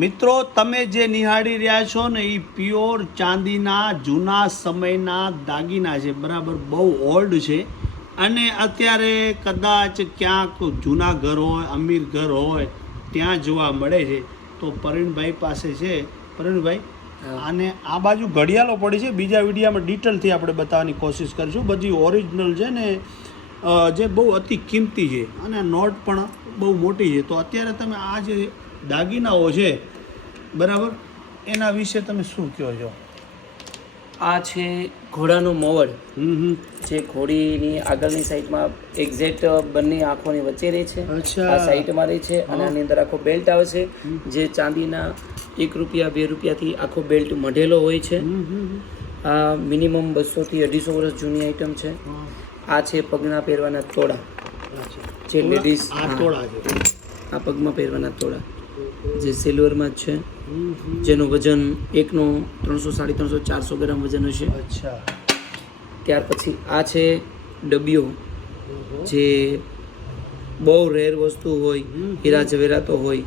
મિત્રો તમે જે નિહાળી રહ્યા છો ને એ પ્યોર ચાંદીના જૂના સમયના દાગીના છે, બરાબર, બહુ ઓલ્ડ છે. અને અત્યારે કદાચ ક્યાંક જૂના ઘર હોય, અમીર ઘર હોય, ત્યાં જોવા મળે છે. તો પ્રવીણભાઈ પાસે છે. પ્રવીણભાઈ, અને આ બાજુ ઘડિયાળો પડી છે, બીજા વિડીયોમાં ડિટેલથી આપણે બતાવવાની કોશિશ કરીશું. બધી ઓરિજિનલ છે ને, જે બહુ અતિ કિંમતી છે, અને નોટ પણ બહુ મોટી છે. તો અત્યારે તમે આ જે દાગીનાઓ છે, બરાબર, એના વિશે તમે શું કહો છો? આ છે ઘોડાનું મોવડ, જે ઘોડીની આગળની સાઈડમાં એક્ઝેક્ટ બંને આંખોની વચ્ચે રહે છે. આ સાઈડમાં રહે છે, અને આની અંદર આખો બેલ્ટ આવે છે, જે ચાંદીના 1 રૂપિયા 2 રૂપિયાથી આખો બેલ્ટ મઢેલો હોય છે. આ મિનિમમ 200 થી 250 વર્ષ જૂની આઈટમ છે. આ છે પગના પહેરવાના તોડા, જે લેડીઝ આ પગમાં પહેરવાના તોડા, જે સિલ્વરમાં જ છે, જેનું વજન એકનો 300, 350, 400 ગ્રામ વજન હશે. ત્યાર પછી આ છે ડબીઓ, જે બહુ રેર વસ્તુ હોય, હીરા જવેરાતો હોય,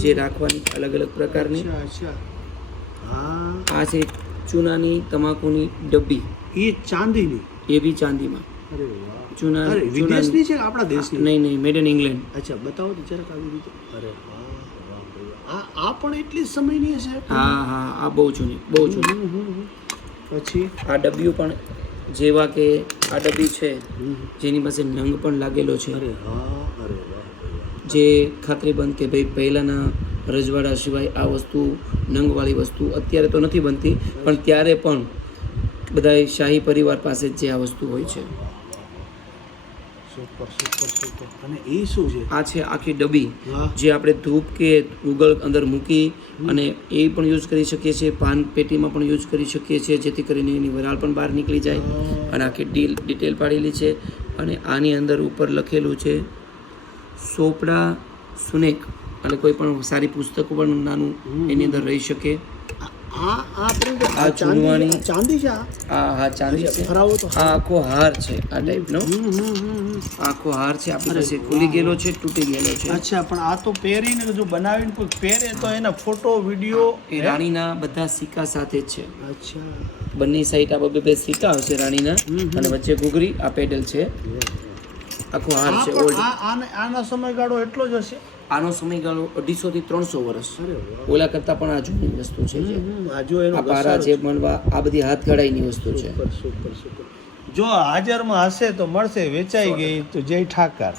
જે રાખવાની અલગ અલગ પ્રકારની. આ છે ચૂનાની તમાકુની ડબ્બી, એ ચાંદીની, એ બી ચાંદીમાં. ચૂના વિદેશની છે, આપણા દેશની? નહીં, મેડ ઇન ઇંગ્લેન્ડ. અચ્છા, બતાવો તો જરાક આવી રીતે. અરે આ પણ એટલી સમયની હશે? હા, આ બહુ જૂની. પછી આ ડબ્બીઓ પણ, જેવા કે આ ડબ્બી છે, જેની પાસે નંગ પણ લાગેલો છે. જે ખાતરી બંધ કે ભાઈ પહેલાંના રજવાડા સિવાય આ વસ્તુ, નંગવાળી વસ્તુ અત્યારે તો નથી બનતી, પણ ત્યારે પણ બધા શાહી પરિવાર પાસે જ જે આ વસ્તુ હોય છે. સુપર. અને એ શું છે? આ છે આખી ડબ્બી, જે આપણે ધૂપ કે ઉગળ અંદર મૂકી અને એ પણ યુઝ કરી શકીએ છીએ, પાન પેટીમાં પણ યુઝ કરી શકીએ છીએ, જેથી કરીને એની વરાળ પણ બહાર નીકળી જાય. અને આખી ડિટેલ પાડેલી છે. અને આની અંદર ઉપર લખેલું છે સોપડા સુનેક, અને કોઈ પણ સારી પુસ્તકો પણ નાનું એની અંદર રહી શકે. આ ચૂનવાની ચાંદી છે. હા, ચાંદી છે. આ આખો હાર છે, આ ટાઈપનો આખો હાર છે. આપણી પાસે ખુલી ગયેલો છે, તૂટી ગયેલો છે. અચ્છા, પણ આ તો પહેરીને જો બનાવીને કોઈ પહેરે તો એના ફોટો વિડીયો. એ રાણીના બધા સિક્કા સાથે જ છે. અચ્છા, બંને સાઈડ આ બે સિક્કા આવશે રાણીના, અને વચ્ચે ઘૂઘરી, આ પેડલ છે. આખો હાર છે ઓલ્ડ. આનો સમયગાળો એટલો જ હશે? આનો સમયગાળો 250 થી 300 વર્ષ. ઓલા કરતાં પણ આ જૂની વસ્તુ છે. આ પારા છે, મણવા, આ બધી હાથ ઘડાઈની વસ્તુ છે. સુપર. જો હાજરમાં હશે તો મળશે, વેચાઈ ગઈ તો જય ઠાકર.